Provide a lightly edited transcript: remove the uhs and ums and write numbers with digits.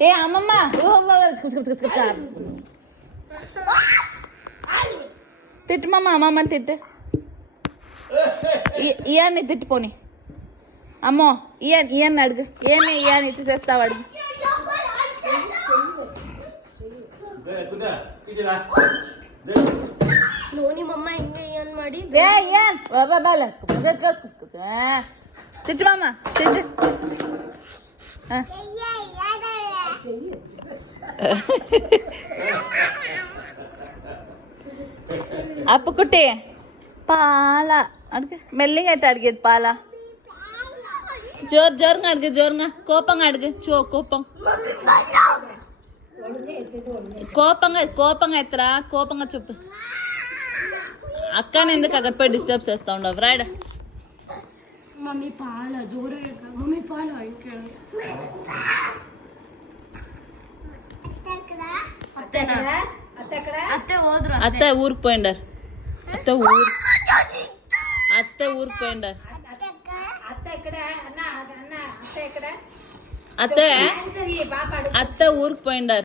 ఏ అమ్మమ్మ తిట్టు మమ్మ అమ్మమ్మని తిట్టు ఇయాన్ని తిట్టుపోని అమ్మో ఇయాన్ని అడుగు ఏమి ఇయాన్ని ఇటు చేస్తావు అడుగు తిట్టు మామ తిట్టు అప్పుకుట్టి పాల అడిగే మెల్లిగా ఎట్ట అడిగేది పాల జోరుగా అడిగే జోరుగా కోపంగా అడిగే కోపంగా ఎత్తరా కోపంగా చెప్పు అక్కని ఎందుకు అక్కడ పోయి డిస్టర్బ్ చేస్తా ఉండవు రాయడా మమ్మీ పాల జోరు మమ్మీ పాల అత్త ఊరికి పోయిండారు అత్త ఊరికి పోయిండారు అత్త ఊరికి పోయిండారు